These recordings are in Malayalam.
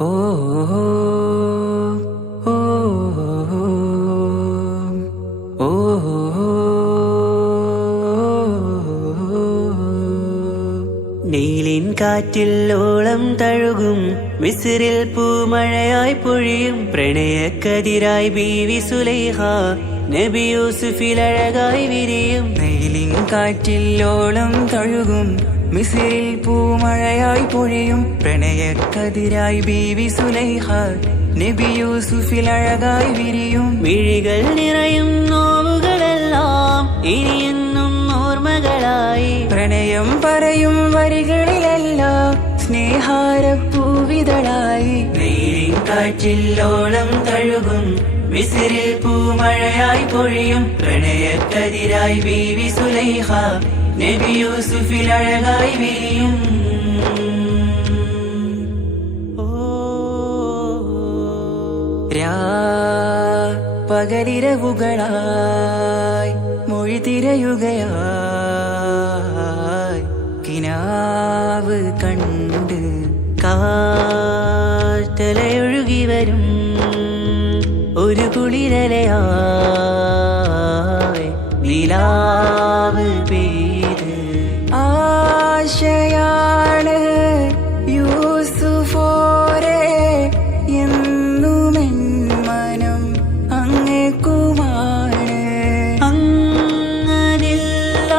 ഓ ഓ ഓ നീലിൻ കാറ്റിൽ ഓളം തഴുകും മിസ്രിൽ പൂമഴയായി പൊഴിയും പ്രണയക്കതിരായി ബീവി സുലൈഹ നബി യൂസുഫിൽ അഴകായി വിരിയും. നീലിൻ കാറ്റിൽ ഓളം തഴുകും മിസ്രിൽ പൂമഴയായി പൊഴിയും പ്രണയക്കതിരായി ബീവി സുലൈഹ നബി യൂസുഫിൽ അഴകായി വിരിയും. മിഴികൾ നിറയും നോവുകളെല്ലാം ഇനിയെന്നും ഓർമ്മകളായി പ്രണയം പറയും വരികളിലെല്ലാം സ്നേഹാരപ്പൂവിതളായി. നീലിൻ കാറ്റിൽ ഓളം തഴുകും മിസ്രിൽ പൂമഴയായി പൊഴിയും പ്രണയക്കതിരായി ബീവി സുലൈഹ നബി യൂസുഫിൽ അഴകായി വിരിയും. പകലിരവുകളായി മൊഴി തിരയുകയായി കിനാവ് കണ്ട് കാറ്റലയൊഴുകി വരും ഒരു കുളിരലയായി നിലാവ് പെയ്ത് ആശയാണ് യൂസുഫോരെ എന്നുമെൻ മനം അങ്ങേക്കുമാണ്. അങ്ങനില്ല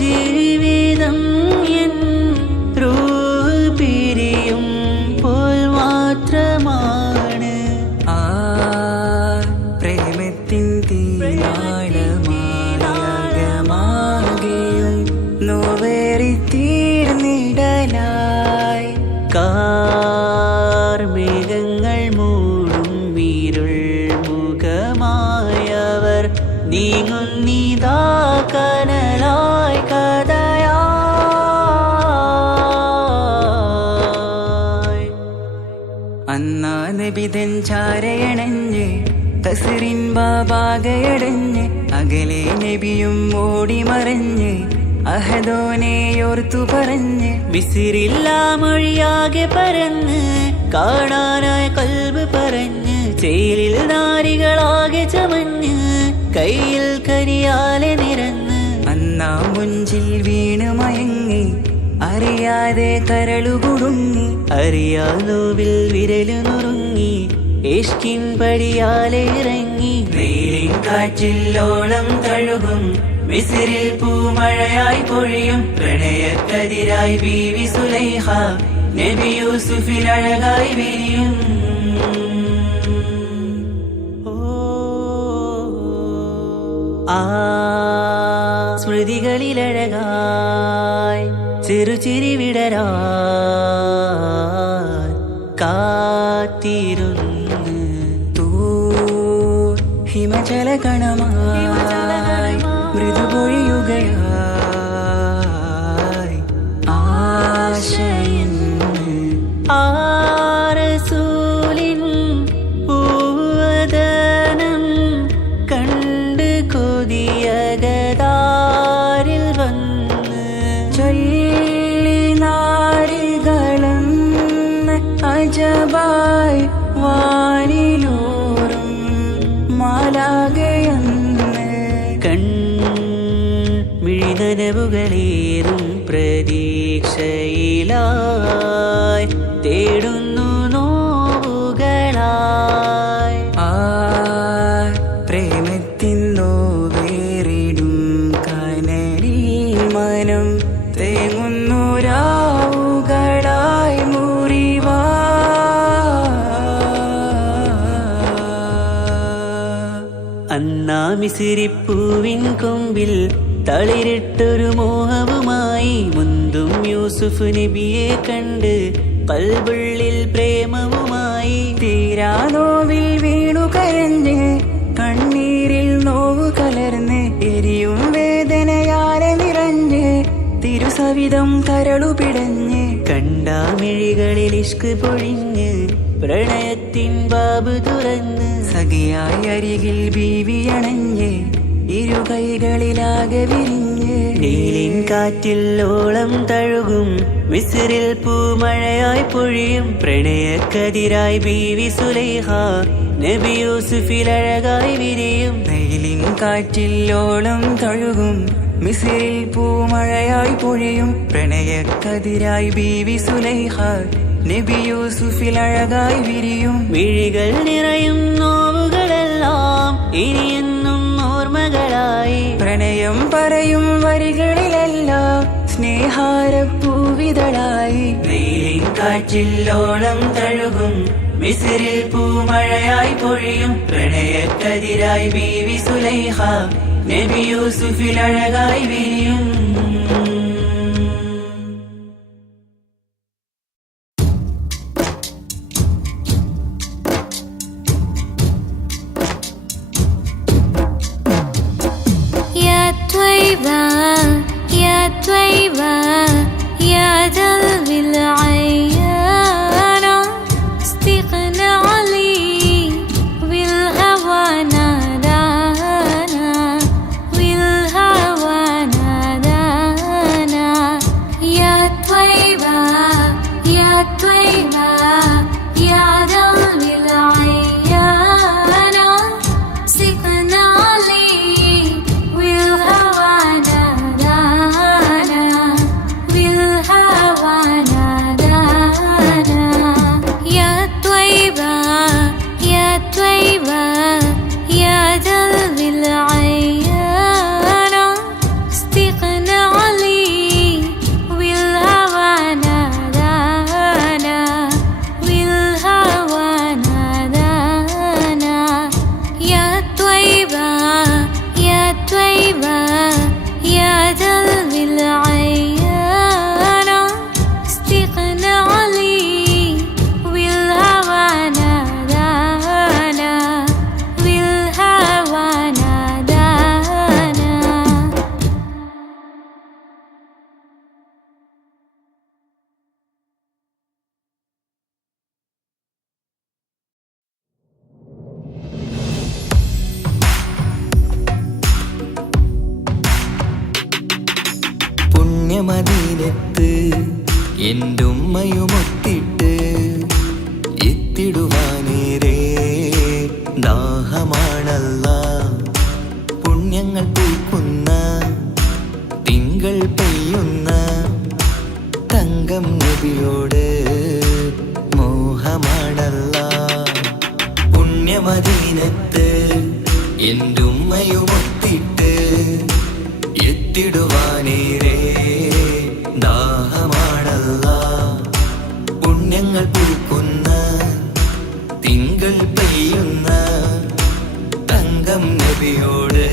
ജീവിതം എൻ റൂഹ് പിരിയും പോൽ മാത്രമാണ്. ആ പ്രേമത്തിൻ തീനാളമാകെയും നോവേറി തീർന്നിടലായി. കാർമേഘങ്ങൾ മൂടും വീരുൾ മുഖമായവർ നീങ്ങുന്നിതാ കനലായി കഥയായി. അന്നാ നബിതൻ ചാരയണഞ്ഞ് കസറിൻ ബാബാകയടഞ്ഞ് അകലെ നബിയും ഓടി മറഞ്ഞ് അഹദോനെയോർത്തു പറഞ്ഞ് മിസ്രില്ലാ മൊഴിയാകെ പരന്ന് കാണാനായി കൽബ് പറഞ്ഞ് ചേലിൽ നാരികളാകെ ചമഞ്ഞ് കയ്യിൽ കരിയാലെ നിരന്ന് അന്നാ മുഞ്ചിൽ വീണ് മയങ്ങി അറിയാതെ കരളുകുടുങ്ങി അറിയാലോവിൽ വിരലു നുറുങ്ങി ഇഷ്കിൻ പടിയാലെ ഇറങ്ങി. നീലിൻ കാറ്റിൽ ഓളം തഴുകും മിസ്രിൽ പൂമഴയായി പൊഴിയും പ്രണയക്കതിരായി ബീവി സുലൈഹ നബി യൂസുഫിൽ അഴകായി വിരിയും. ആ സ്മൃതികളിലഴകായി ചെറുചിരി വിടരാൻ കാത്തിരുന്ന് ഹിമജല കണമായി മൃദുപൊഴിയുകയായി ആശയിൻ ആരസൂലിൻ പൂവദനം കണ്ട് കൊതിയകതാരിൽ വന്ന് ചൊല്ലി നാരികളെന്ന് അജബായി വാനിലൂറും മാലാകയെന്ന് മിഴിനനവുകളേറും പ്രതീക്ഷയിലായി തേടുന്നു നോവുകളായി. ആ പ്രേമത്തിൻ നോവേറിടും കനലിൽ മനം തേങ്ങുന്നു രാവുകളായി മുറിവാ. അന്നാ മിസ്രിപ്പൂവിൻ കൊമ്പിൽ തളിരിട്ടൊരു മോഹവുമായി മുന്തും യൂസുഫ് നബിയെ കണ്ട് കൽബുള്ളിൽ പ്രേമവുമായി. തീരാനോവിൽ വീണു കരഞ്ഞ് കണ്ണീരിൽ നോവ് കലർന്ന് എരിയും വേദനയാലെ നിറഞ്ഞ് തിരുസവിധം കരളു പിടഞ്ഞ് കണ്ടാമിഴികളിൽ ഇഷ്ക് പൊഴിഞ്ഞ് പ്രണയത്തിൻ ബാബ് തുറന്ന് സഖിയായി അരികിൽ ബീവി അണഞ്ഞ് ഇരു കൈകളിലാകെ വിരിഞ്ഞ് നീലിൻ കാറ്റിൽ ഓളം തഴുകും മിസ്രിൽ പൂമഴയായി പൊഴിയും പ്രണയക്കതിരായി ബീവി സുലൈഹ നബി യൂസുഫിൽ അഴകായി വിരിയും വെയിലിൻ കാറ്റില്ലോളം തഴുകും മിസിറിൽ പൂമഴയായി പൊഴിയും പ്രണയക്കതിരായി ബീവി സുലൈഹ നബി യൂസുഫിൽ അഴകായി വിരിയും മിഴികൾ നിറയും നോവുകളെല്ലാം ഇനിയെന്നും ഓർമ്മകളായി പ്രണയം പറയും വരികളിലെല്ലാം സ്നേഹാരപ്പൂവിതളായി വെയിലിൻ കാറ്റില്ലോളം തഴുകും മിസ്രിൽ പൂമഴയായി പൊഴിയും പ്രണയക്കതിരായി ബീവി സുലൈഹ നബി യൂസുഫിൽ അഴകായി വിരിയും يا طيبة يا دلب العيان استقنا علي بالهوى نادانا بالهوى نادانا يا طيبة يا طيبة يا دلب العيان استقنا علي بالهوى نادانا بالهوى نادانا يا طيبة يا طيبة يا دلب العيان استقنا علي بالهوى نادانا بالهوى نادانا يا طيبة يا طيبة يا دلب العيان استقنا علي بالهوى نادانا بالهوى نادانا പുണ്യമദീനത്ത് എൻ്റെ ഉമ്മയുമൊത്തിട്ട് എത്തിടുവാനേരേ ദാഹമാണല്ല പുണ്യങ്ങൾ പൂക്കുന്ന തിങ്കൾ പെയ്യുന്ന തങ്കം നബിയോട് മോഹമാണല്ല പുണ്യമദീനത്ത് എൻ്റെ ഉമ്മയുമൊത്തിട്ട് എത്തിടുവാനേരേ ദാഹമാണല്ല പുണ്യങ്ങൾ പൂക്കുന്ന തിങ്കൾ പെയ്യുന്ന തങ്കം നബിയോട്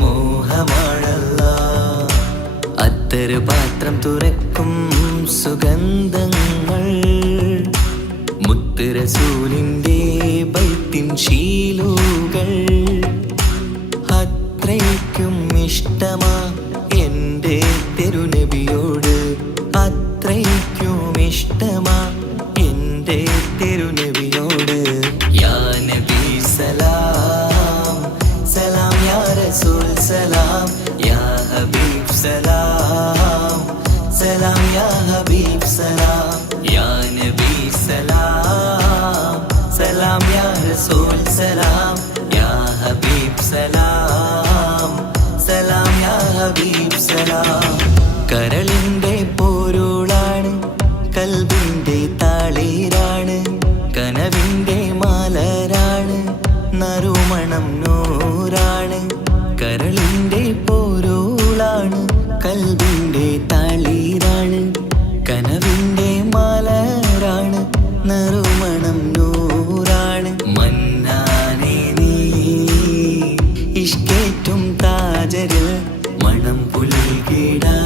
മോഹമാണല്ല അത്തര് പാത്രം തുറക്കും സുഗന്ധങ്ങൾ മുത്ത് റസൂലിന്റെ ബൈത്തിൻ ശീലുകൾ അത്രയ്ക്കും ഇഷ്ടമാ എൻ്റെ തിരുനബിയോട് അത്രയ്ക്കും ഇഷ്ടമാ എൻ്റെ തിരുനബിയോട് യാ നബി സലാം സലാം യാ റസൂൽ സലാം യാ ഹബീബ് സലാം സലാം യാ ഹബീബ് സലാം യാ നബി സലാം സലാം യാ റസൂൽ സലാം യാ ഹബീബ് സലാം സലാം യാ ഹബീബ് സലാം കരളിൻ്റെ പോരുളാണ് കൽബിൻ്റെ താളീരാണ് കനവിൻ്റെ മാലരാണ് നറുമണം നൂറാണ് കരളിൻ്റെ പോരുളാണ് കൽബിൻ്റെ താളീരാണ് കനവിൻ്റെ മാലരാണ് നറുമണം നൂറാണ് മന്നാനേ നീ ഇഷ്കേറ്റും താജരിൽ മണം പുൽകിടാൻ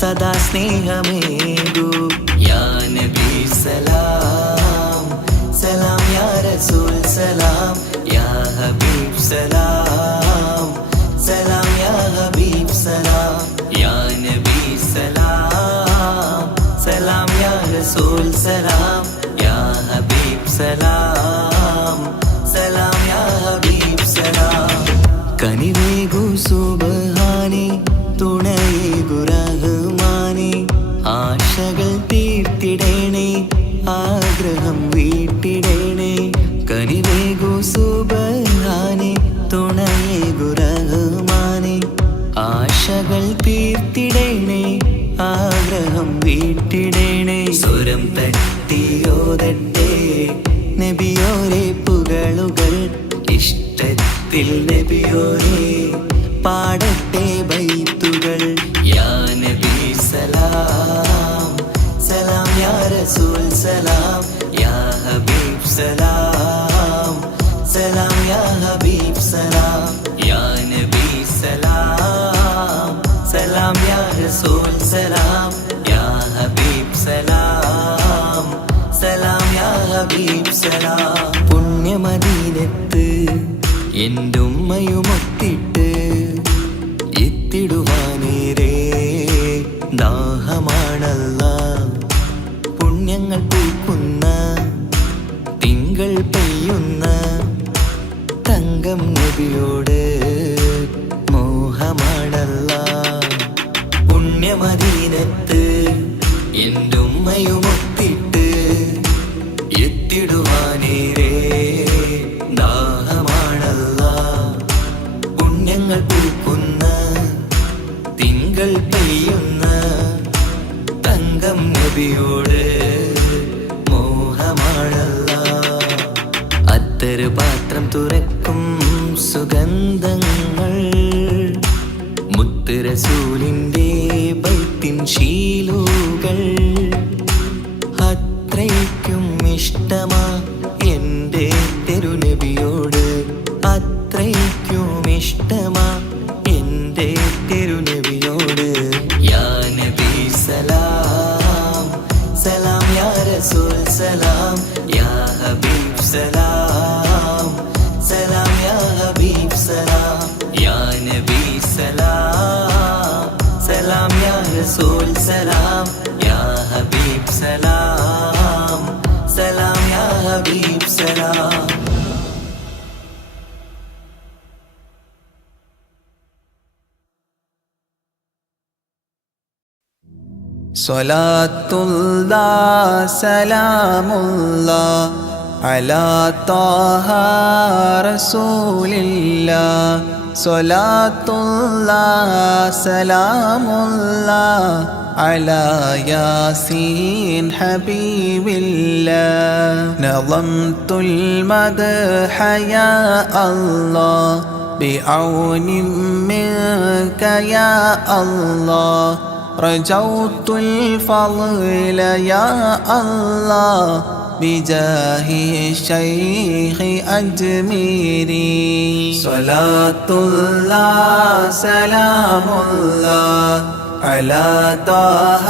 സദാ സ്നേഹമേകൂ യാ നബി സലാം സലാം യാ റസൂൽ സലാം യാ ഹബീബ് സലാം സലാം യാ ഹബീബ് സലാം യാ നബി സലാം സലാം യാ റസൂൽ സലാം യാ ഹബീബ് സലാം സലാം യാ ഹബീബ് സലാം കനിവേകു സുബ്ഹാനേ തുണയേകു റഹ്മാനേ ആശകൾ തീർത്തിടേണേ ആഗ്രഹം വീട്ടിടേണേ കനിവേകു സുബ്ഹാനേ തുണയേകു റഹ്മാനേ ആശകൾ തീർത്തിടേണേ ആഗ്രഹം വീട്ടിടേണേ സ്വരം തട്ടിയോതട്ടെ നബിയോരെ പുകളുകൾ ഇഷ്ടത്തിൽ നബിയോരെ പാടട്ടെ ബൈത്തുകൾ യാ നബി സലാം സലാം യാ റസൂൽ സലാം യാ ഹബീബ് സലാം സലാം യാ ഹബീബ് സലാം യാ നബി സലാം സലാം യാ റസൂൽ സലാം യാ ഹബീബ് സലാം സലാം യാ ഹബീബ് സലാം പുണ്യമദീനത്ത് എൻ്റെ ഉമ്മയുമൊത്തിട്ട് എത്തിടുവാനേരേ ദാഹമാണല്ല പുണ്യങ്ങൾ പൂക്കുന്ന തിങ്കൾ പെയ്യുന്ന തങ്കം നബിയോട് മോഹമാണല്ല പുണ്യമദീനത്ത് എൻ്റെ ഉമ്മയുമൊത്തിട്ട് എത്തിടുവാനേരേ ദാഹമാണല്ല പുണ്യങ്ങൾ പൂക്കുന്ന തിങ്കൾ പെയ്യുന്ന തങ്കം നബിയോട് മോഹമാണല്ല അത്തരു പാത്രം തുറക്കും സുഗന്ധങ്ങൾ മുത്ത് റസൂലിൻ്റെ ബൈത്തിൻ ശീലുകൾ അത്രയ്ക്കും ഇഷ്ടമാ എൻ്റെ തിരുനബിയോട് അത്രയ്ക്കും ഇഷ്ടമാ എൻ്റെ തിരുനബിയോട് യാ നബി സലാം സലാം യാ റസൂൽ സലാം യാ ഹബീബ് സലാം സലാം യാ ഹബീബ് സലാം യാ നബി സലാം സലാം യാ റസൂൽ സലാം യാ ഹബീബ് സലാം സലാം യാ ഹബീബ് സലാം സ്വലാത്തുല്ലാഹ് സലാമുല്ലാഹ് അലാ ത്വാഹ റസൂലില്ലാഹ് സ്വലാത്തുല്ലാഹ് സലാമുല്ലാഹ് അലാ യാസീൻ ഹബീബില്ലാഹ് നളംതുൽ മദ്ഹ യാ അല്ലാഹ് ബിഔനിൻ മിൻക യാ അല്ലാഹ് رجوت الفضل يا الله بجاه الشيخ أجميري صلاة الله سلام الله على طه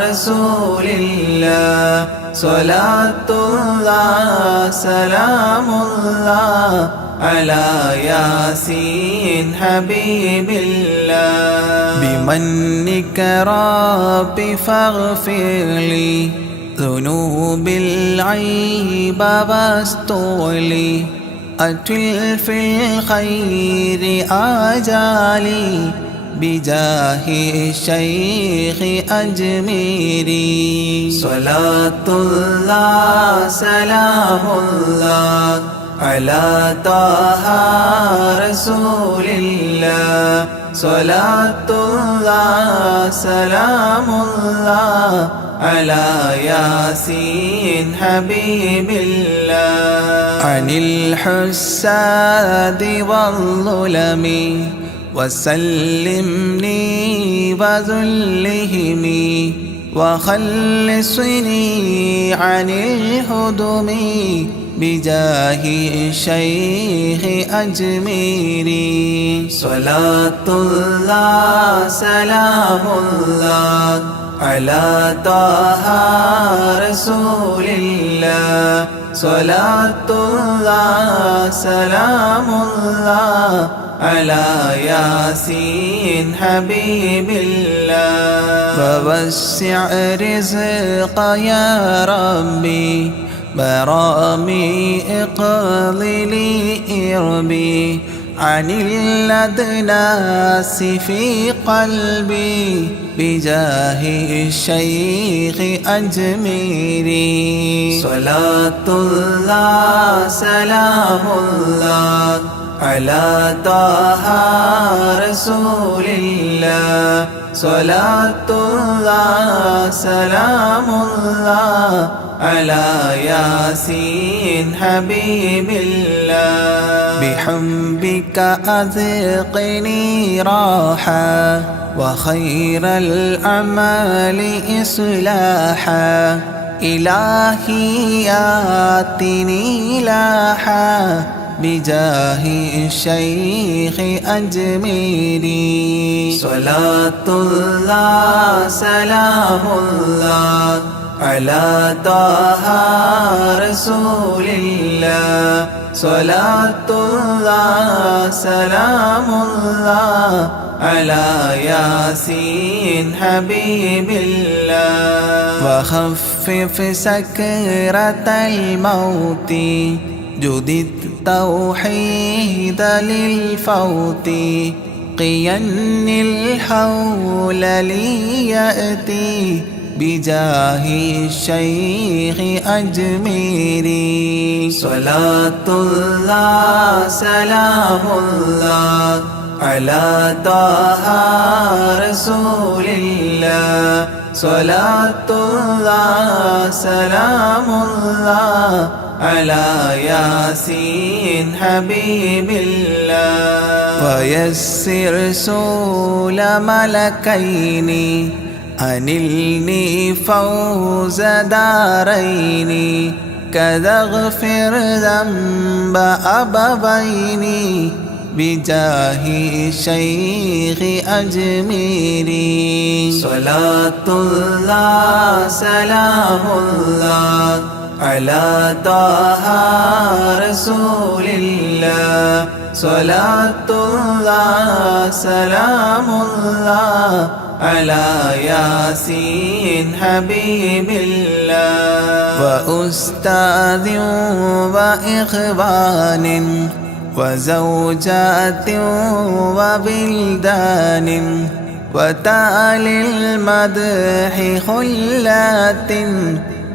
رسول الله صلاة الله سلام الله على ياسين حبيب الله بمنك ربي فاغفر لي ذنوب العيب واستغلي أتل في الخير آجالي بجاه الشيخ أجميري صلاة الله سلام الله على طه رسول الله صلاة الله سلام الله على ياسين حبيب الله عن الحساد والظلم وسلمني وذلهم وخلصني عن الهدم بجاه الشيخ أجميري صلاة الله سلام الله على طه رسول الله صلاة الله سلام الله على ياسين حبيب الله فوسع رزق يا ربي برامي اقضي لي إربي عن الأدناس في قلبي بجاه الشيخ أجميري صلاة الله سلام الله على طه رسول الله صلاة الله سلام الله على ياسين حبيب الله بحبك أذقني راحة وخير الأعمال إصلاحا إلهي آتني لاحا بجاه الشيخ أجميري صلاة الله سلام الله على طه رسول الله صلاة الله سلام الله على ياسين حبيب الله وخفف سكرة الموت جدد التوحيد للفوت قين الحول ليأتي بجاه الشيخ أجميري صلاة الله سلام الله على طه رسول الله صلاة الله سلام الله على ياسين حبيب الله ويسر سول ملكين أنلني فوز دارين كذا اغفر ذنب أبوين بجاه الشيخ أجميري صلاة الله سلام الله على طه رسول الله صلاة الله سلام الله على ياسين حبيب الله وأستاذ وإخوان وزوجات وبلدان وتالي المدح خلات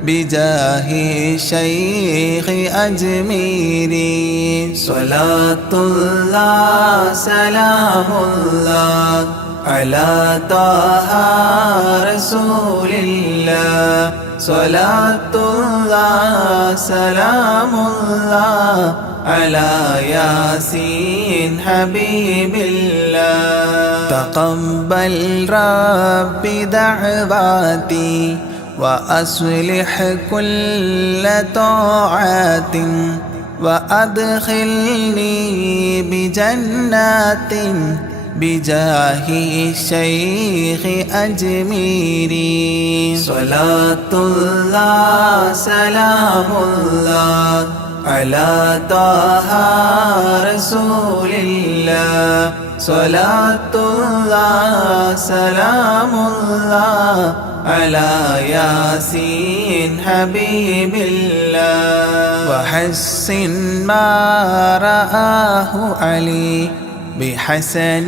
بجاه الشيخ أجميري صلاة الله سلام الله على طه رسول الله صلاة الله سلام الله على ياسين حبيب الله تقبل رب دعواتي وأصلح كل طاعات وأدخلني بجنات بجاه الشيخ أجميري صلاة الله سلام الله على طه رسول الله صلاة الله سلام الله على ياسين حبيب الله وحسن ما رآه علي بحسن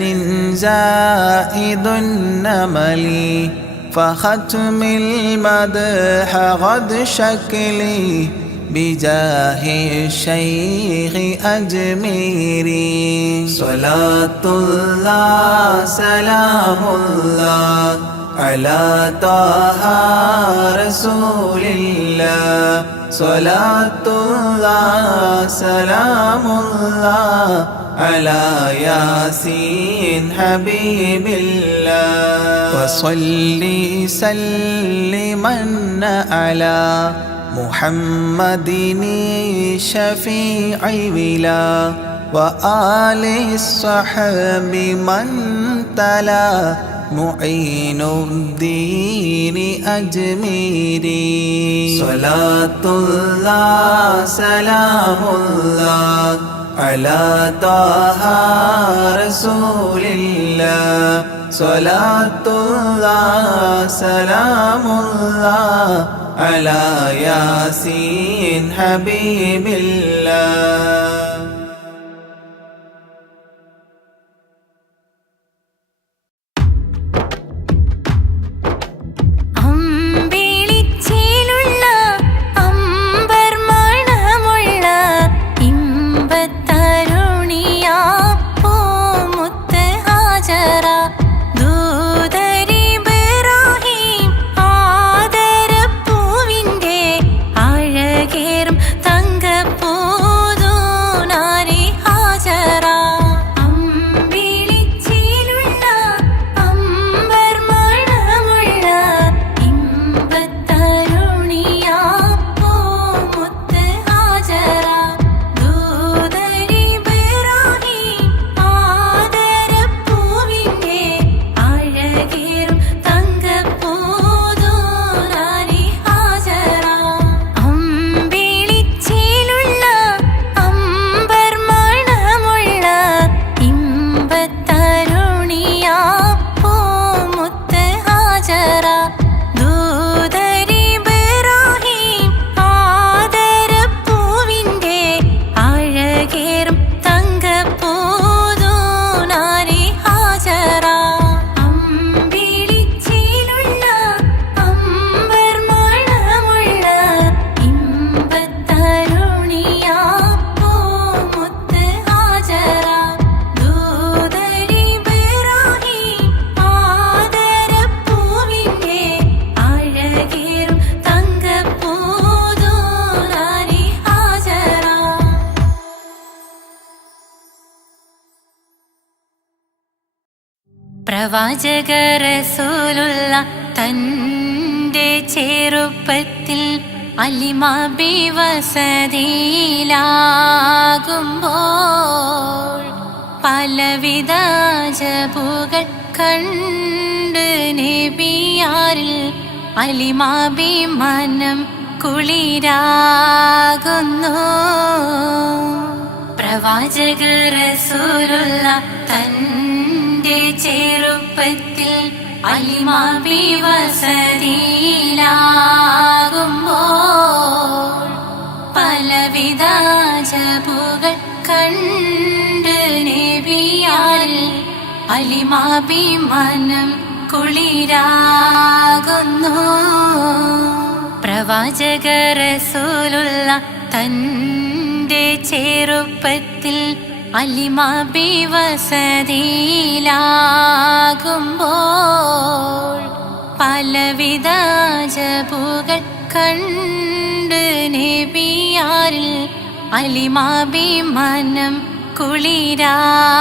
زائد النمل فختم المدح غد شكلي بجاه الشيخ أجميري صلاة الله سلام الله على طه رسول الله صلاة الله سلام الله على ياسين حبيب الله وصلي سلما على محمد شفيع ولا وآل الصحب من تلا معين الدين أجميري صلاة الله سلام الله على طه رسول الله صلاة الله سلام الله على ياسين حبيب الله പ്രവാചക റസൂലുള്ള തൻ്റെ ചെറുപ്പത്തിൽ അലിമാബി വസതിയിലാകുമ്പോൾ പലവിധ അജബുകൾ കണ്ട് നബിയാരിൽ അലിമാബി മനം കുളിരാകുന്നു. പ്രവാചക റസൂലുള്ള തൻ്റെ ചെറുപ്പത്തിൽ അലിമാബി വസതിയിലാകുമ്പോൾ പലവിധ അജബുകൾ കണ്ട് നബിയാരിൽ അലിമാബി മനം കുളിരാകുന്നു. പ്രവാചക റസൂലുള്ള തൻ്റെ ചെറുപ്പത്തിൽ അലിമാബി വസതിയിലാകുമ്പോൾ പലവിധ അജബുകൾ കണ്ട് നബിയാരിൽ അലിമാബി മനം കുളിരാകുന്നു.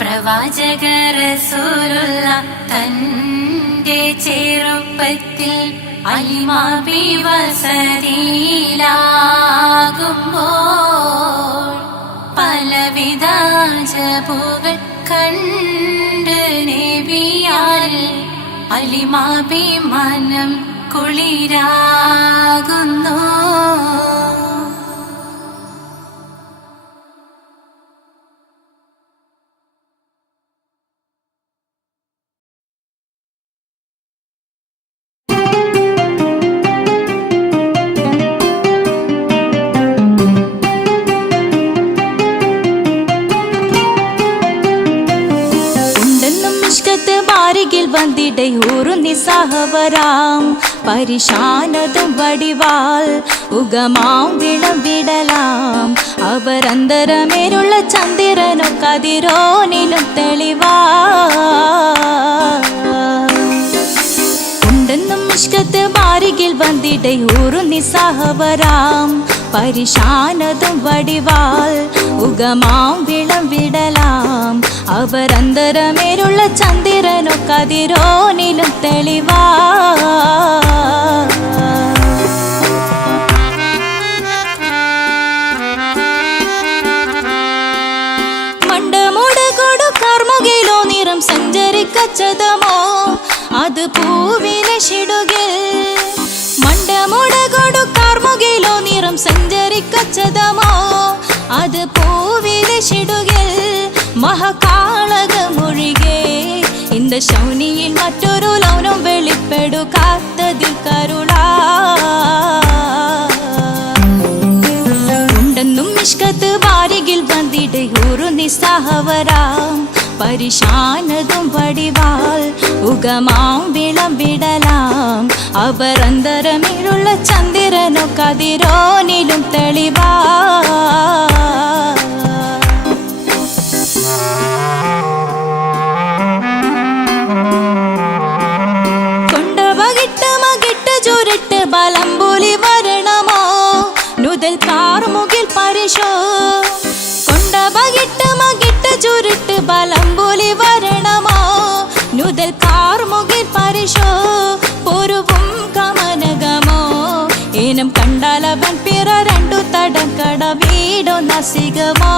പ്രവാചക റസൂലുള്ള തൻ്റെ ചെറുപ്പത്തിൽ അലിമാബി വസതിയിലാകുമ്പോൾ പലവിധ അജബുകൾ കണ്ട് നബിയാരിൽ അലിമാബി മനം കുളിരാകുന്നു. വന്നിടை ഒരു നിസ്സഹവരാം പരിശാനതും വടിവാൾ ഉഗമാം വിടലാം അവരന്തരമേലുള്ള ചന്ദ്രനോ കതിരോനിലും തെളിവാ ഉണ്ടെന്നും ഇഷ്കത്ത് ബാരികിൽ വന്നിടை ഒരു നിസ്സഹവരാം പരിശാനതും വടിവാൾ ഉഗമാം വിടലാം അവരന്തരമേലുള്ള ചന്ദ്രനോ കതിരോനിലും തെളിവാ മണ്ടമോട് കൊടു കാർമുകിലോ നിറം സഞ്ചരിക്കച്ചതമോ അത് പൂവിലെ ഷിടുകിൽ മണ്ടമോട് കൊടു കാർമുകിലോ നിറം സഞ്ചരിക്കച്ചതമോ അത് പൂവിലെ ഷിടുകിൽ മഹകാളകമൊഴികെ இந்த ശൗനിയിൽ മറ്റൊരു ലൗനം വെളിപ്പെടു കാത്തതിൽ കരുളാ ഉണ്ടെന്നും ഇഷ്കത്ത് ബാരികിൽ വന്നിടை ഒരു നിസ്സഹവരാം പരിശാനതും വടിവാൾ ഉഗമാം വിടലാം അവരന്തരമിലുള്ള ചന്ദ്രനോ കതിരോനിലും തെളിവാ ചുരുട്ട് ബലം പോലി വരണമോ നുതൽ കാർമുകിൽ പരിശോ കൊണ്ട മകിട്ട് ചുരുട്ട് ബലം പോലി വരണമോ നുതൽ കാർമുകിൽ പരിശോ പൊരുവും കമനകമോ ഏനം കണ്ടാലവൻ പിറ രണ്ടു തടക്കട വീടോ നസികമോ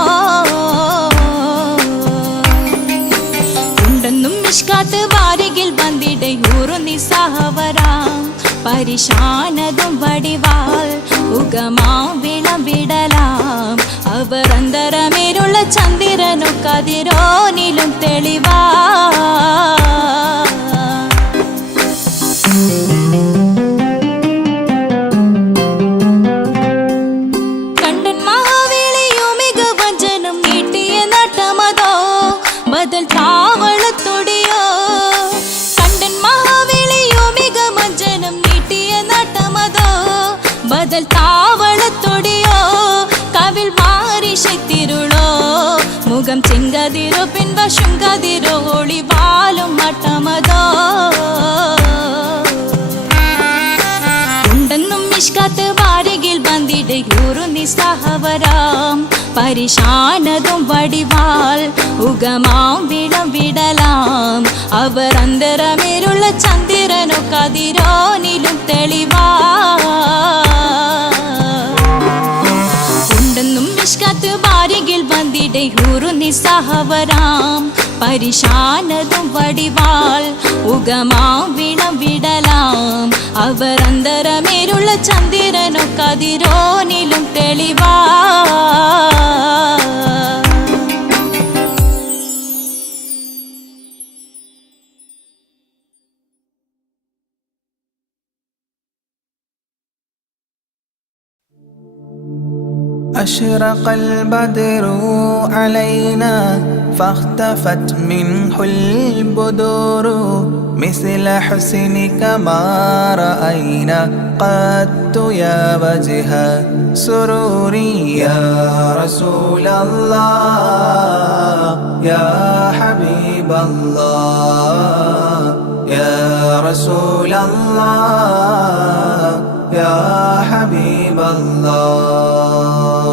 ഉണ്ടെന്നും ഇഷ്കാത്ത് ബാരികിൽ വന്നിടை ഒരു നിസ്സഹവരാം പരിശാനതും വടിവാൾ ഉഗമാം വിടലാം അവരന്തരമേലുള്ള ചന്ദ്രനോ കതിരോനിലും തെളിവാ കണ്ടൻ മഹാവേളിയോ മികവഞ്ചനം നീട്ടിയ നട്ടമതോ ബദൽ താവളത്തൊടിയോ കണ്ടൻ മഹാവേളിയോ മികവഞ്ചനം നീട്ടിയ നട്ടമതോ ബദൽ താവളത്തൊടിയോ കവിൽ മാറി ശക്തിരുളോ മുഖം ചെങ്കതിരോ പിൻവശും കതിരോ ഒളിവാലും പരിശാനതും വടിവാൾ ഉഗമാം വിടലാം അവർ അന്തരമേലുള്ള ചന്ദ്രനോ കതിരോനിലും തെളിവാ ഉണ്ടെന്നും മിഷ്കത്ത് ബാരികിൽ വന്നിടെ ഹൂറു നിസ്സഹവരാം പരിശാനതും വടിവാൾ ഉഗമാം വിടലാം അവർ അന്തരമേലുള്ള ചന്ദ്രനോ കതിരോനിലും തെളിവാ أشرق البدر علينا فاختفت منه البدور مثل حسنك ما رأينا قط يا وجه سروري يا رسول الله يا حبيب الله يا رسول الله يا حبيب الله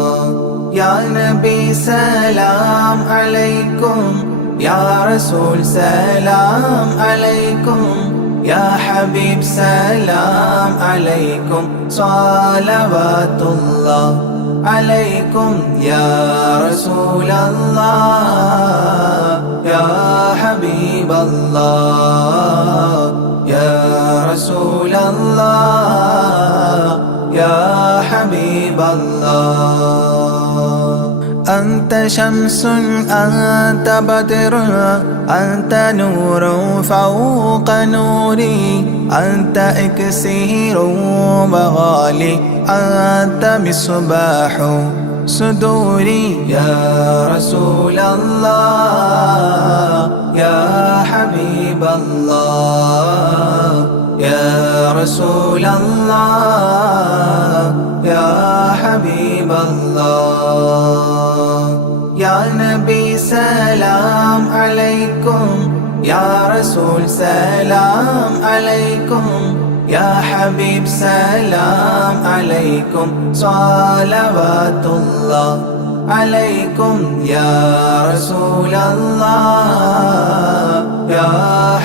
يا نبي سلام عليكم يا رسول سلام عليكم يا حبيب سلام عليكم صلوات الله عليكم يا رسول الله يا حبيب الله يا رسول الله يا حبيب الله أنت شمس أنت بدر أنت نور فوق نوري أنت إكسير وغالي أنت مصباح صدوري يا رسول الله يا حبيب الله يا رسول الله يا حبيب الله يا نبي سلام عليكم يا رسول سلام عليكم يا حبيب سلام عليكم صلوات الله عليكم يا رسول الله يا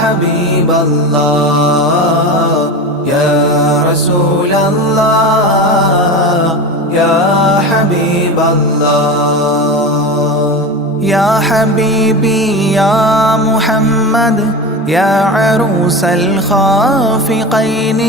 حبيب الله يا رسول الله يا حبيب الله يا حبيبي يا محمد يا عروس الخافقين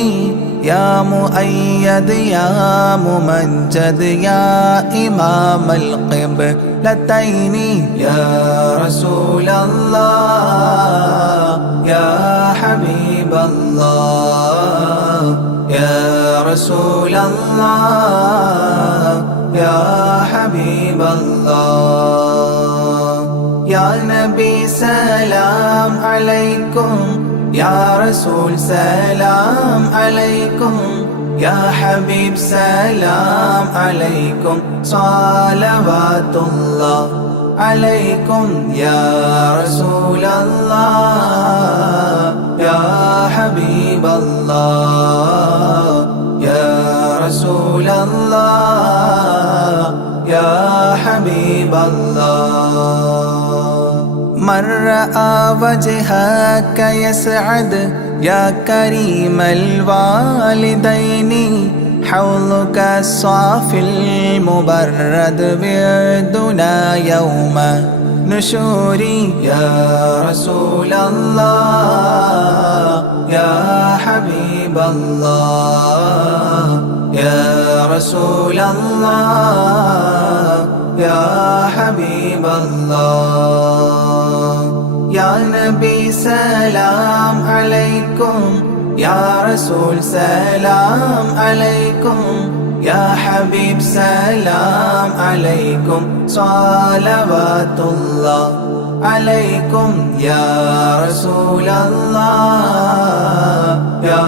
يا مؤيد يا ممجد يا إمام القبلتين يا رسول الله يا حبيب الله يا رسول الله يا حبيب الله يا نبي سلام عليكم يا رسول سلام عليكم يا حبيب سلام عليكم صلوات الله عليكم يا رسول الله يا حبيب الله يا رسول الله يا حبيب الله من رأى وجهك يسعد يا كريم الوالدين حوضك الصافي المبرد بردنا يوم نشوري يا رسول الله يا حبيب الله يا رسول الله يا حبيب الله يا نبي سلام عليكم يا رسول سلام عليكم يا حبيب سلام عليكم صلوات الله عليكم يا رسول الله يا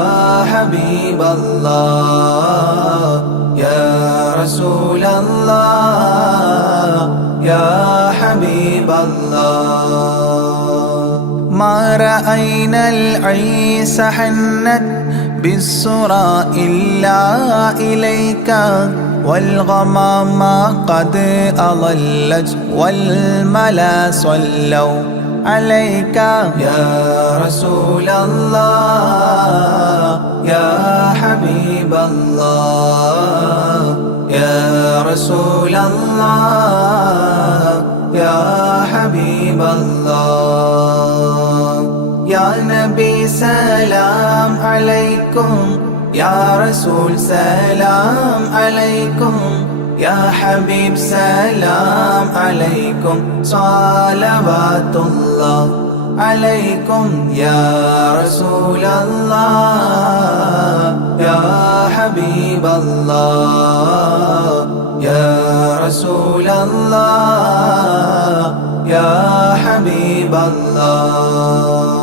حبيب الله يا رسول الله يا حبيب الله ما رأينا العيس حنت بالسرى إلا إليك والغمام قد أظلت والملا صلوا عليك يا رسول الله يا حبيب الله يا رسول الله يا حبيب الله يا نبي سلام عليكم يا رسول سلام عليكم يا حبيب سلام عليكم صلوات الله عليكم يا رسول الله يا حبيب الله يا رسول الله يا حبيب الله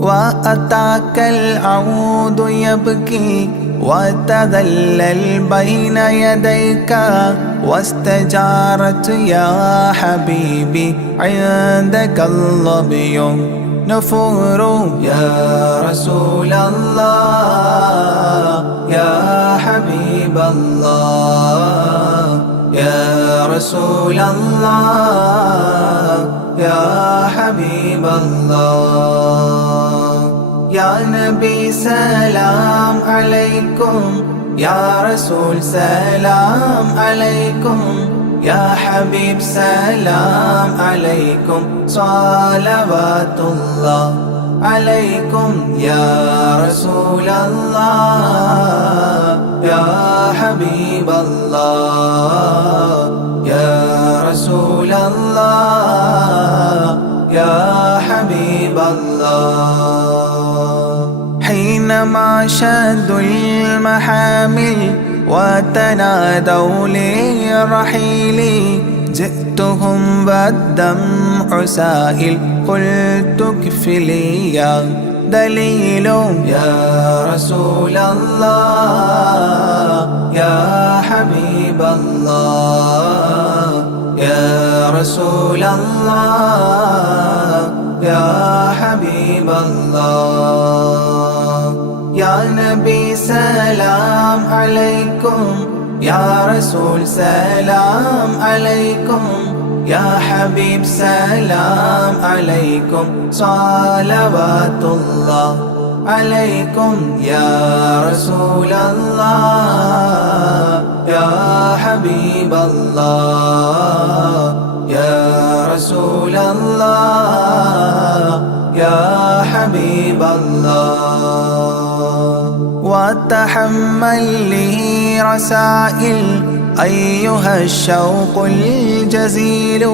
وأتاك العود يبكي وتذلل بين يديك واستجارت يا حبيبي عندك الظبي نفور يا رسول الله يا حبيب الله يا رسول الله يا حبيب الله يا نبي سلام عليكم يا رسول سلام عليكم يا حبيب سلام عليكم صلوات الله عليكم يا رسول الله يا حبيب الله يا رسول الله يا حبيب الله حينما شدوا المحامل وتنادوا لرحيلي جئتهم والدمع سائل قلت اكفلي يا دليل يا رسول الله يا حبيب الله يا رسول الله يا حبيب الله يا نبي سلام عليكم يا رسول سلام عليكم يا حبيب سلام عليكم صلوات الله عليكم يا رسول الله يا حبيب الله يا رسول الله يا حبيب الله وتحمل لي رسائل أيها الشوق الجزيل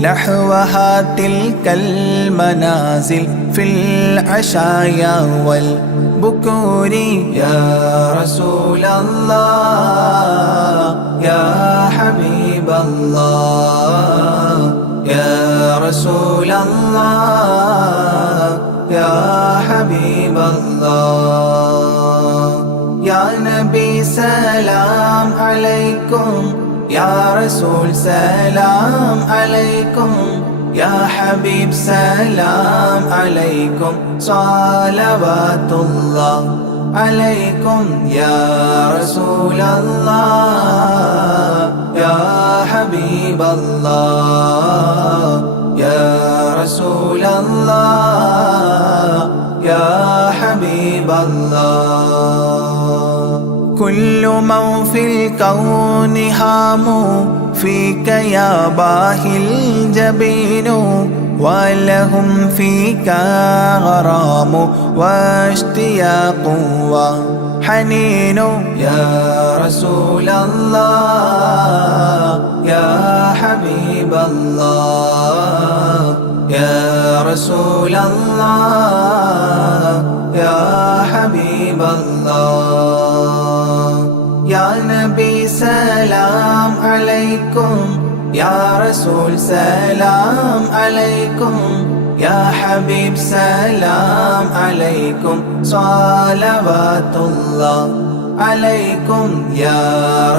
نحوها تلك المنازل في العشايا والبكور يا رسول الله يا حبيب الله يا رسول الله يا حبيب الله يا نبي سلام عليكم يا رسول سلام عليكم يا حبيب سلام عليكم صلوات الله عليكم يا رسول الله يا حبيب الله يا رسول الله يا حبيب الله كل من في الكون هام فيك يا باهي الجبين ولهم فيك غرام واشتياق وحنين يا رسول الله يا حبيب الله يا رسول الله يا حبيب الله يا نبي سلام عليكم يا رسول سلام عليكم يا حبيب سلام عليكم صلوات الله عليكم يا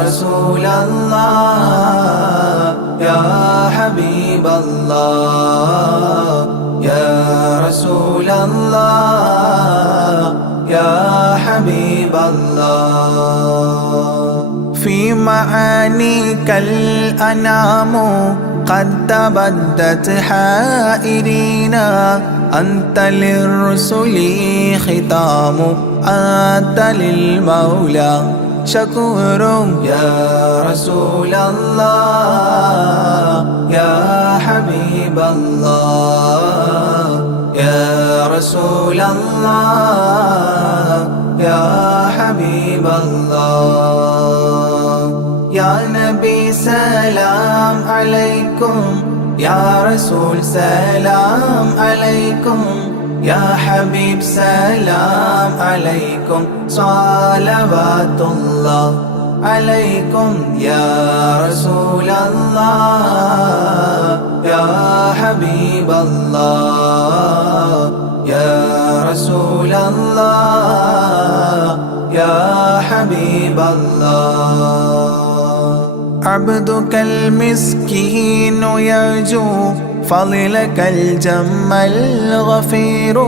رسول الله يا حبيب الله يا رسول الله يا حبيب الله في معانيك الأنام قد تبدت حائرين أنت للرسل ختام أنت للمولى شكور يا رسول الله يا حبيب الله يا رسول الله يا حبيب الله يا نبي سلام عليكم يا رسول سلام عليكم يا حبيب سلام عليكم صلوات الله عليكم يا رسول الله يا حبيب الله يا رسول الله يا حبيب الله عبدك المسكين يرجو فضلك الجم الغفير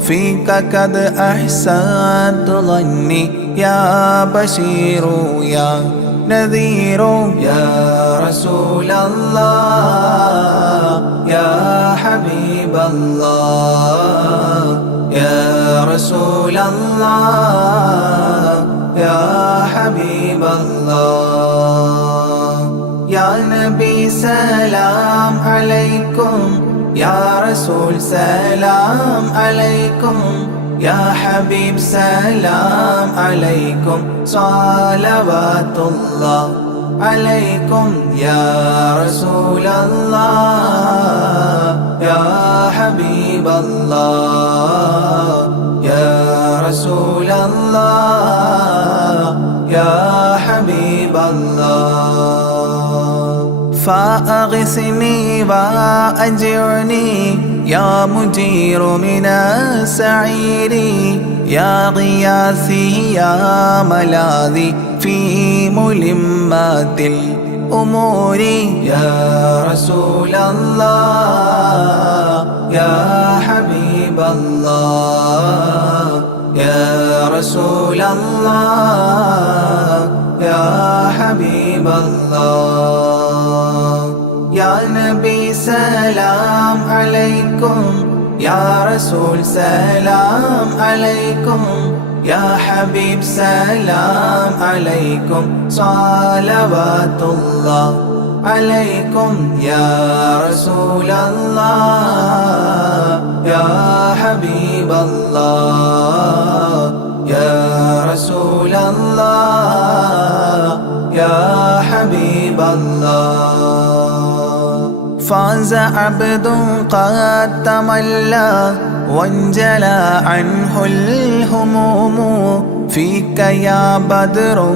فيك قد أحسنت ظني يا بشير يا نذير يا رسول الله يا حبيب الله يا رسول الله يا حبيب الله يا نبي سلام عليكم يا رسول سلام عليكم يا حبيب سلام عليكم صلوات الله عليكم يا رسول الله يا حبيب الله يا رسول الله يا حبيب الله فأغثني وأجرني يا مجير من السعير يا غياثي يا ملاذي في ملمات الأمور يا رسول الله يا حبيب الله يا رسول الله يا حبيب الله يا نبي سلام عليكم يا رسول سلام عليكم يا حبيب سلام عليكم صلوات الله عليكم يا رسول الله يا حبيب الله يا رسول الله يا حبيب الله فاز عبد قد تملى وانجلى عنه الهموم فيك يا بدر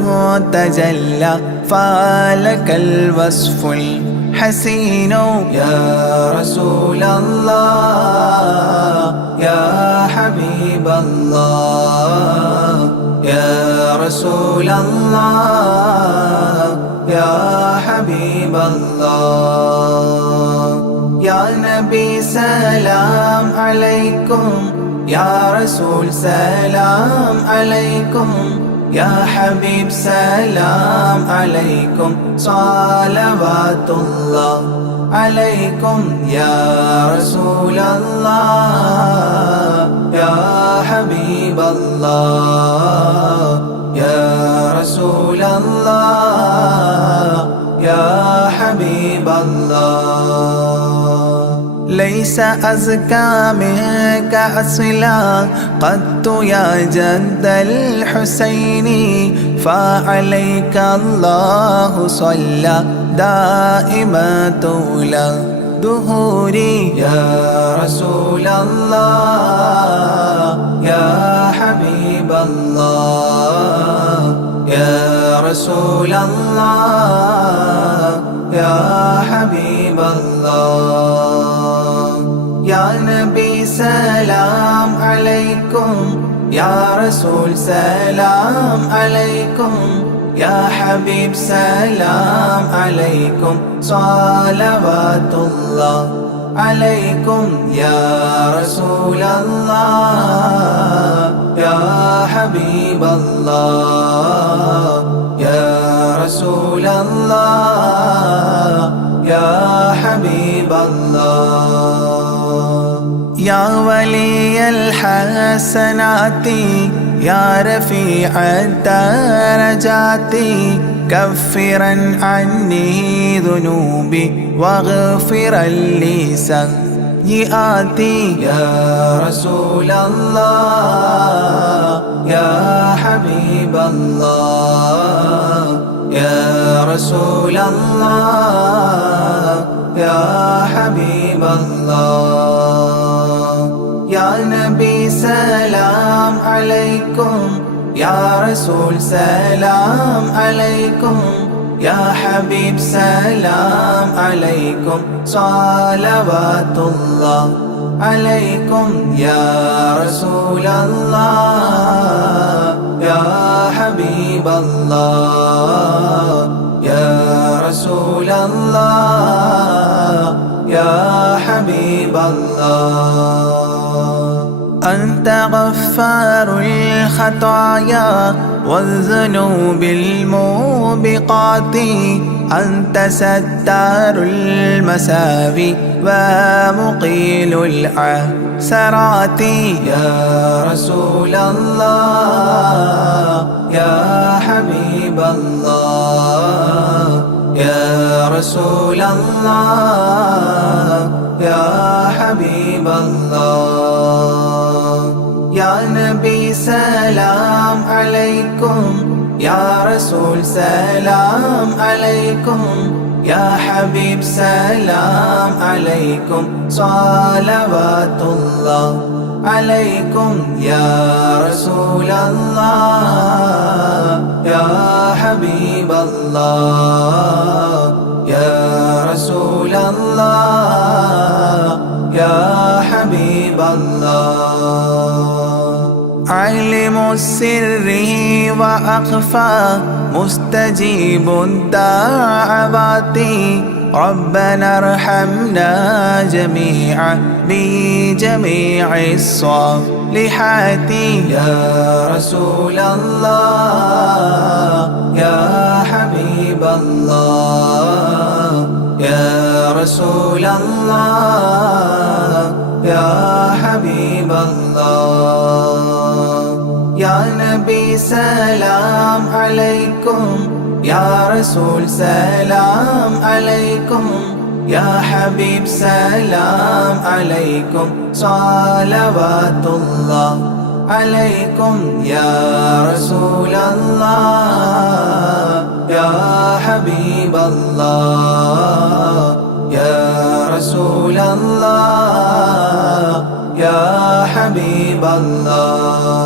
تجلى فلك الوصف الحسين يا رسول الله يا حبيب الله يا رسول الله يا حبيب الله يا نبي سلام عليكم يا رسول سلام عليكم يا حبيب سلام عليكم صلوات الله عليكم يا رسول الله يا حبيب الله يا رسول الله يا حبيب الله ليس أزكى منك أصلا قدت يا جد الحسين فعليك الله صلى دائما طول دهوري يا رسول الله يا حبيب الله يا رسول الله يا حبيب الله يا نبي سلام عليكم يا رسول سلام عليكم يا حبيب سلام عليكم صلوات الله عليكم يا رسول الله يا حبيب الله يا رسول الله يا حبيب الله يا ولي الحسنات يا رفيع الدرجات كفرا عني ذنوبي واغفرا لي سيئاتي يا رسول الله يا حبيب الله يا رسول الله يا حبيب الله يا نبي سلام عليكم يا رسول سلام عليكم يا حبيب سلام عليكم صلوات الله عليكم يا رسول الله يا حبيب الله يا رسول الله يا حبيب الله أنت غفار الخطايا والذنوب الموبقات أنت ستار المساوي ومقيل العثرات يا رسول الله يا حبيب الله يا رسول الله يا حبيب الله يا نبي سلام عليكم يا رسول سلام عليكم يا حبيب سلام عليكم صلوات الله عليكم يا رسول الله يا حبيب الله يا رسول الله يا حبيب الله علم السر وأخفى مستجيب الدعوات ربنا ارحمنا جميعا بجميع الصالحات يا رسول الله يا حبيب الله يا رسول الله يا حبيب الله يا نبي سلام عليكم يا رسول سلام عليكم يا حبيب سلام عليكم صلوات الله عليكم يا رسول الله يا حبيب الله يا رسول الله يا حبيب الله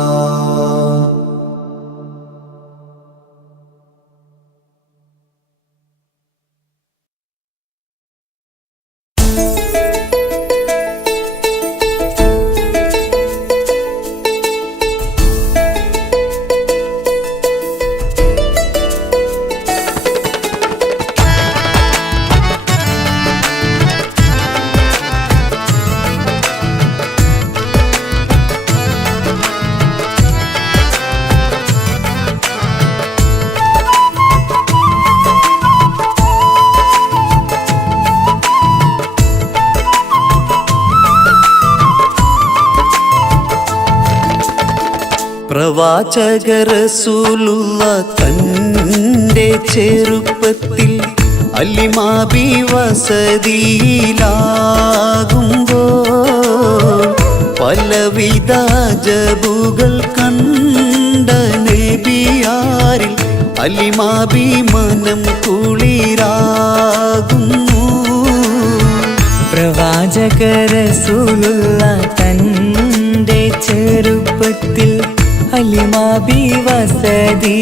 പ്രവാചക റസൂലുള്ള തൻ്റെ ചെറുപ്പത്തിൽ അലിമാബി വസതിയിലാകുമ്പോൾ പലവിധ ജബുകൾ കണ്ട നബിയാരിൽ അലിമാബി മനം കുളിരാകുന്നു. പ്രവാചക റസൂലുള്ള തൻ്റെ ചെറുപ്പത്തിൽ അലിമാബി വസതിയിലാകുമ്പോൾ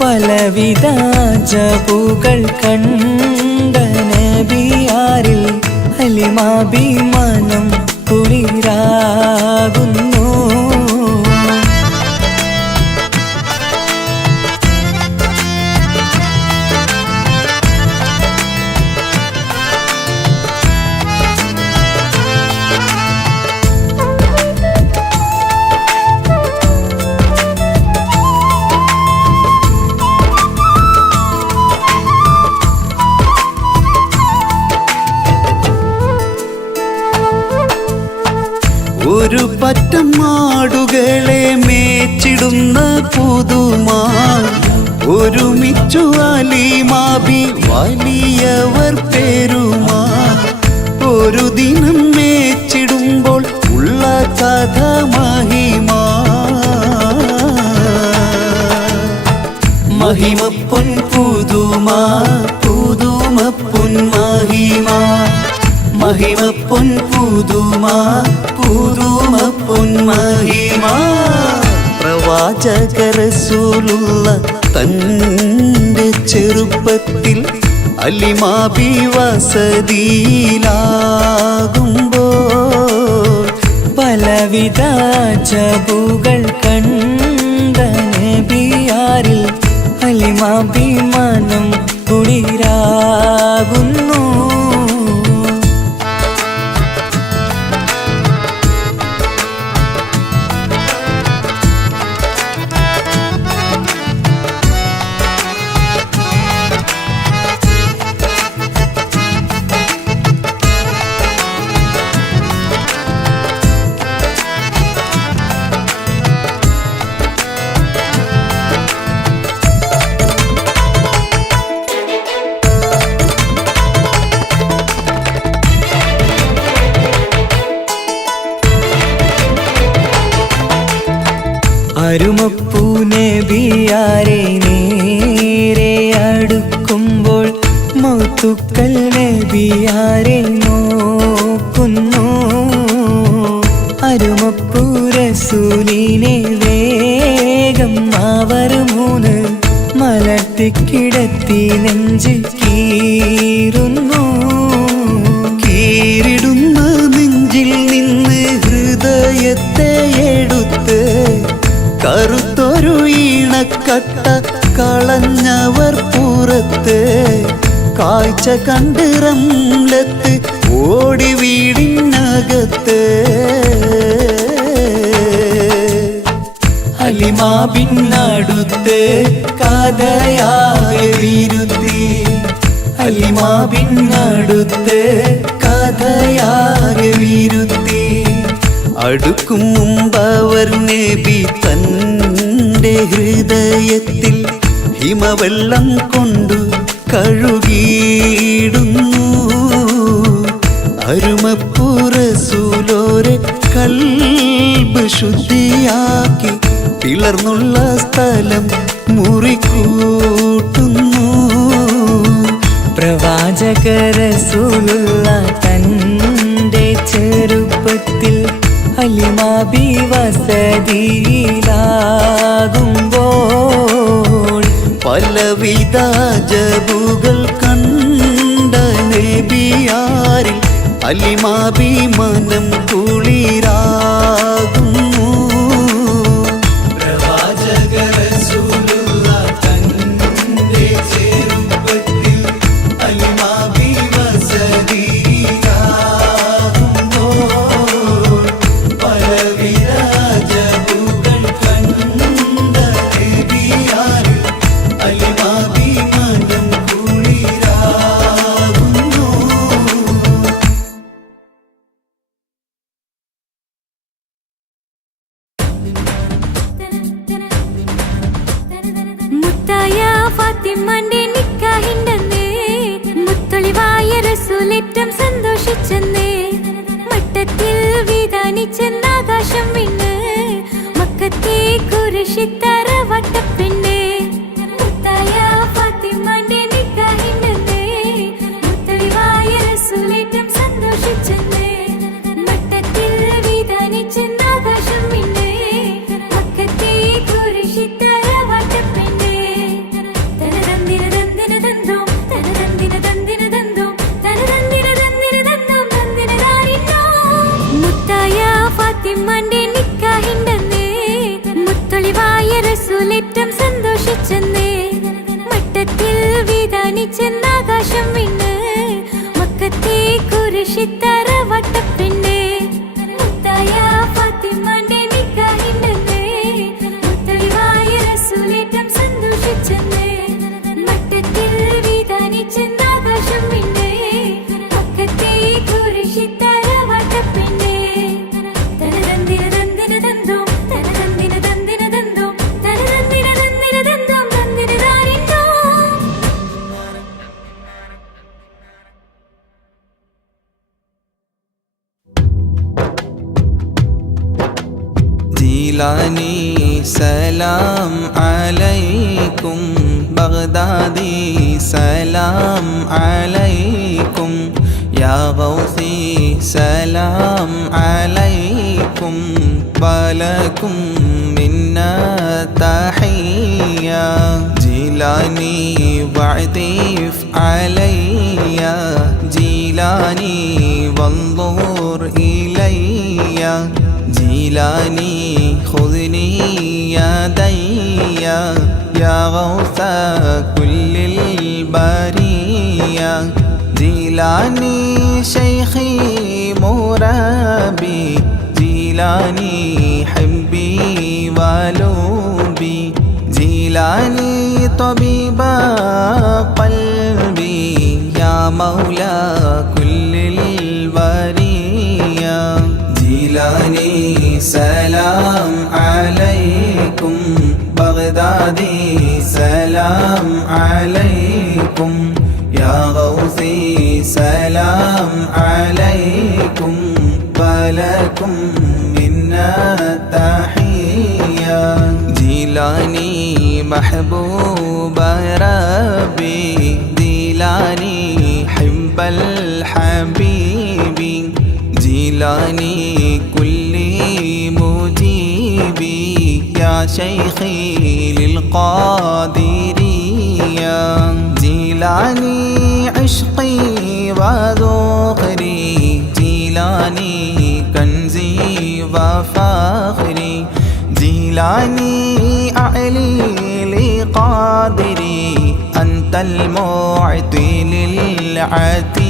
പലവിധ ജബുകൾ കണ്ട നബിയാരിൽ അലിമാബി മനം കുളിരാകുന്നു. പറ്റം മാടുകളെ മേച്ചിടുന്ന പുതുമാൻ ഒരുമിച്ചു അലിമാബി വലിയവർ പേരുമാ ഒരു ദിനം മേച്ചിടുമ്പോൾ ഉള്ള കഥ മഹിമാ മഹിമ പൊൻ പുതുമാ പുതുമ പൊൻ മഹിമാ മഹിമ പൊൻ പുതുമാ പുതുമ പൊൻ മഹിമാ പ്രവാചക റസൂലുള്ള തന്റെ ചെറുപ്പത്തിൽ അലിമാബി വസതിയിലാകുമ്പോൾ പലവിധ ജബുകൾ കണ്ട നബിയാരിൽ അലിമാബി മനം കുളിരാകുന്നു. അരുമപ്പൂ നബിയാരെ നേരെ അടുക്കുമ്പോൾ മൗത്തുക്കൾ നബിയാരെ നോക്കുന്നു. അരുമപ്പൂ റസൂലിനെ വേഗം അവർ മൂന്ന് മലർത്തിക്കിടത്തി നെഞ്ച് കീറുന്നു. കീറിടുന്ന നെഞ്ചിൽ നിന്ന് ഹൃദയത്തെ എടുത്ത് കറുത്തൊരു ഈണക്കട്ട കളഞ്ഞവർ പുറത്ത് കാഴ്ച കണ്ട് റംലത്ത് ഓടി വീടിനകത്ത് അലിമാബിനടുത്ത് കഥയായ വിരുത്തി അലിമാബിനടുത്ത് കഥയായ വിരുത്തി അടുക്കും മുമ്പവർ നബി തന്റെ ഹൃദയത്തിൽ ഹിമവെള്ളം കൊണ്ടു കഴുകിയിടുന്നു. അരുമപ്പൂ റസൂലോരെ കൽബ് ശുദ്ധിയാക്കി പിളർന്നുള്ള സ്ഥലം മുറിക്കൂട്ടുന്നു. പ്രവാചക റസൂലുള്ള തന്റെ ചെറുപ്പത്തിൽ അലിമാബി വസതിയിലാകുമ്പോൾ പലവിധ ജബുകൾ കണ്ട നബിയാരിൽ അലിമാബി മനം കുളിരാകുന്നു. പ്രവാചക റസൂലുള്ള തന്റെ ചെറുപ്പത്തിൽ അലിമാബി വസതിയിലാകുമ്പോൾ പലവിധ ജബുകൾ കണ്ട നബിയാരിൽ അലിമാബി മനം കുളിരാകുന്നു. മുത്തായ ഫാത്തിമന്റെ നിക്കാഹിണ്ടെന്നേ മുത്തൊളിവായ റസൂലേറ്റം സന്തോഷിച്ചെന്നേ മട്ടത്തിൽ വിധാനിച്ചെന്നാകാശം വിണ്ണ് മക്കത്തെ കുരിശിത്തറ വട്ടപ്പെണ്ണേ മുത്തായ ഫാത്തിമന്റെ നിക്കാഹിണ്ടെന്നേ മുത്തൊളിവായ റസൂലേറ്റം സന്തോഷിച്ചെന്നേ മട്ടത്തിൽ വിധാനിച്ചെന്നാകാശം വിണ്ണ് മക്കത്തെ കുരിശിത്തറ വട്ടപ്പെണ്ണേ തനതന്തിന തന്തിന തന്തോ തനതന്തിന തന്തിന തന്തോ തനതന്തിന തന്തിന തന്തോ തന്തിന ദാരിന്നോ മുത്തായ ഫാത്തിമന്റെ നിക്കാഹിണ്ടെന്നേ മുത്തൊളിവായ റസൂലേറ്റം സന്തോഷിച്ചെന്നേ മട്ടത്തിൽ വിധാനിച്ചെന്നാകാശം വിണ്ണ് മക്കത്തെ കുരിശിത്തറ വട്ടപ്പെണ്ണേ മുത്തായ ഫാത്തിമന്റെ നിക്കാഹിണ്ടെന്നേ മുത്തൊളിവായ റസൂലേറ്റം സന്തോഷിച്ചെന്നേ മട്ടത്തിൽ വിധാനിച്ചെന്നാകാശം വിണ്ണ് മക്കത്തെ കുരിശിത്തറ വട്ടപ്പെണ്ണേ തനതന്തിന جيلاني سلام عليكم بغدادي سلام عليكم يا غوثي سلام عليكم ولكم منا تحية جيلاني واعطف علي جيلاني وانظر إلي جيلاني خذني يدي يا غوث كل البرية جيلاني شيخي مرابي جيلاني حبي ولوبي جيلاني طبيب قلبي يا مولى كل البرية جيلاني سلام عليكم بغدادي سلام عليكم يا غوثي سلام عليكم ولكم منا تحية جيلاني محبوب ربي جيلاني حب الحبيب جيلاني كل مجيبي يا شيخي للقادرية جيلاني عشقي وذخري جيلاني كنزي وفخري جيلاني أعلي لقادري أنت المعطي للعطية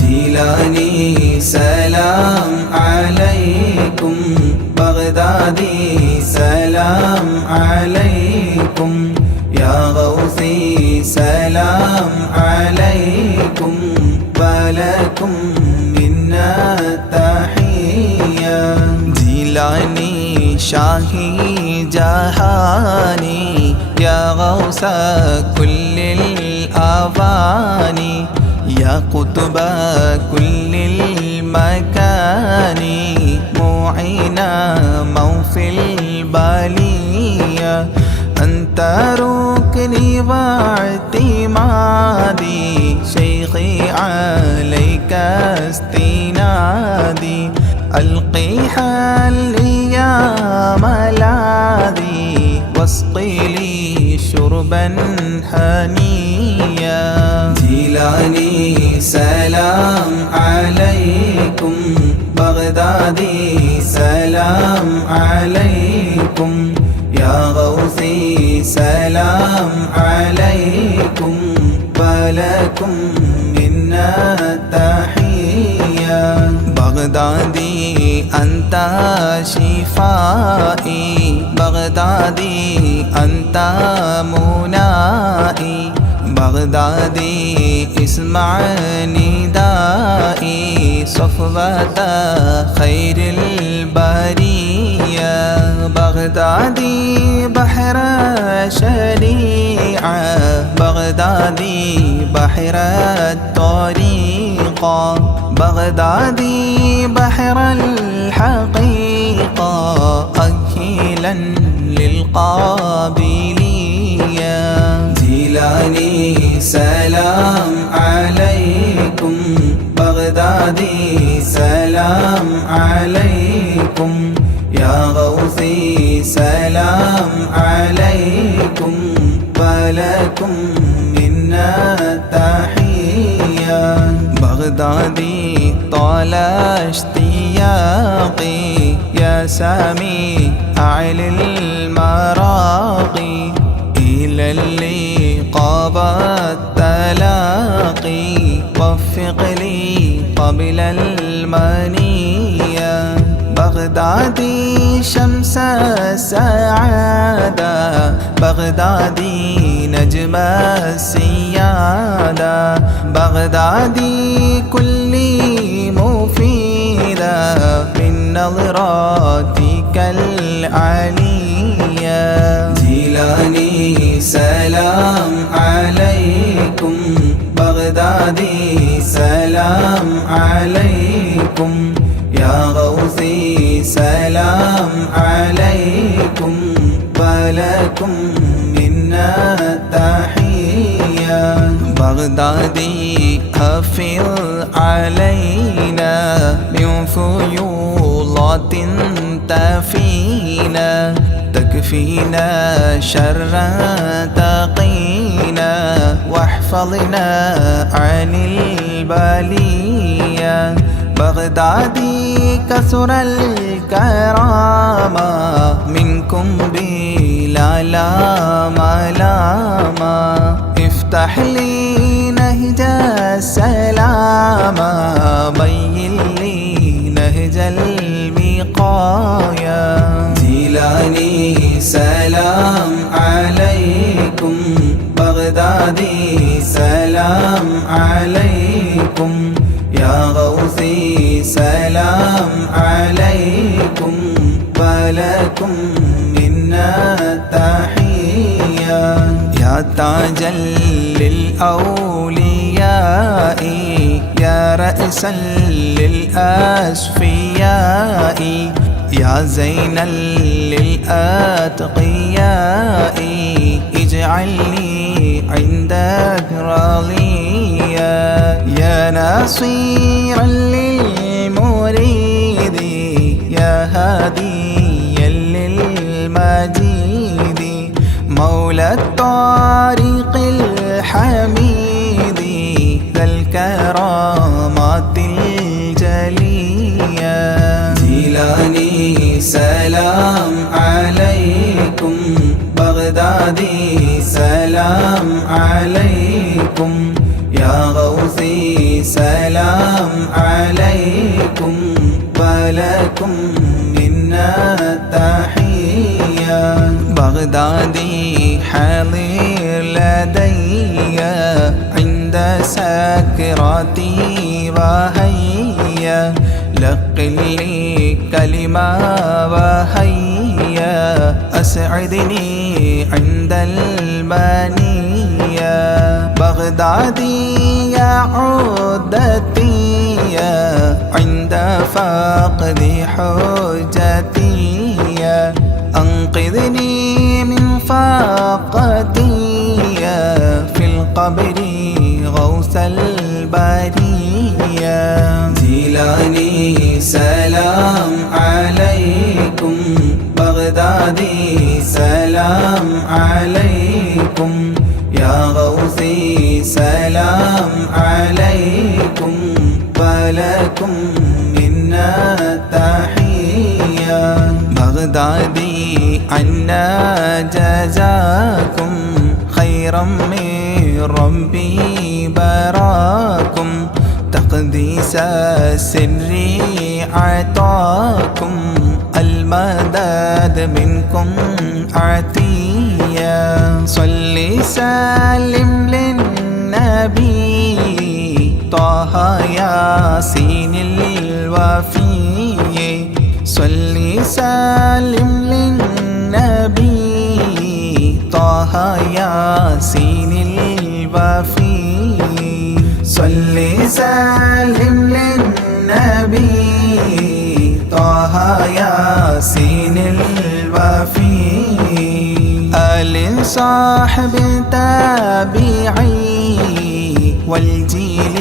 جيلاني سلام عليكم بغدادي سلام عليكم يا غوثي سلام عليكم ولكم منا تحية جيلاني شاهي جهاني يا غوث كل الأواني يا قطب كل المكان معينا موفي البالية أنت ركني واعتمادي شيخي عليك استنادي ألقي حلي يا ملاذي واسقي لي شربا هنيا جيلاني سلام عليكم بغدادي سلام عليكم يا غوثي سلام عليكم ولكم منا تحية بغدادي أنت شفائي بغدادي أنت منائي بغدادي اسمع ندائي صفوة خير البرية بغدادي بحر شريعة بغدادي بحر الطريقة بغدادي بحر الحقيقة أكيلا للقابلية جيلاني سلام عليكم بغدادي سلام عليكم يا غوثي سلام عليكم ولكم منا تحية بغدادي طال اشتياقي يا سامي أعلى المراقي إلى اللقاء والتلاقي وفق لي قبل المنية بغدادي شمس السعادة بغدادي نجم السيادة بغدادي كل مفيدة من نظراتك العالية جيلاني سلام عليكم بغدادي سلام عليكم يا غوثي سلام عليكم ولكم منا تحية بغدادي أفض علينا من فيوضات تفينا تكفينا شر تقينا واحفظنا عن البلية بغدادي كثر الكرامة منكم بلا ملامة افتح لي نهج السلام بين لي نهج الوقاية جيلاني سلام عليكم بغدادي سلام عليكم يا غوثي سلام عليكم ولكم منا تحية يا تاجا للأولياء يا رأسا للأصفياء يا زينا للأتقياء اجعلني عندك راضيا يا ناصيرا للمريد يا هاديا للمجيد مولى الطريق الحميد ذا الكرامات الجلية جيلاني سلام عليكم بغدادي سلام عليكم يا غوثي سلام عليكم ولكم منا تحية بغدادي حاضر لدي عند سكراتي وهيا لقل لي كلمة وهيا أسعدني عند المنية بغدادي يا عودتي عند فقد حجتي أنقذني من فاقتي في القبر غوث البرية جيلاني سلام عليكم بغدادي سلام عليكم يا غوثي سلام عليكم ولكم منا تحية بغدادي عنا جزاكم خيرا من ربي براكم تقديس السر عطاكم المدد منكم عطية صلي سلم للنبي طه ياسين الوفي صلي سلم للنبي طه ياسين الوفي صلي سلم للنبي طه ياسين الوفي آل صاحب تابعي والجيل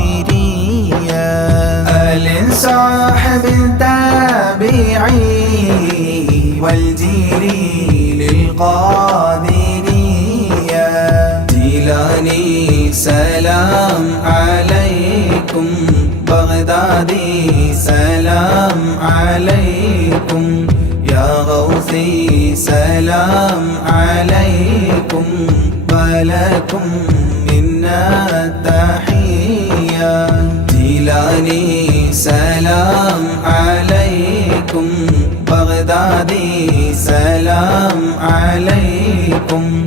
للقادرية آل صاحب تابعي والجيل للقادرية جيلاني سلام عليكم بغدادي سلام عليكم يا غوثي سلام عليكم ولكم منا تحية جيلاني سلام عليكم بغدادي سلام عليكم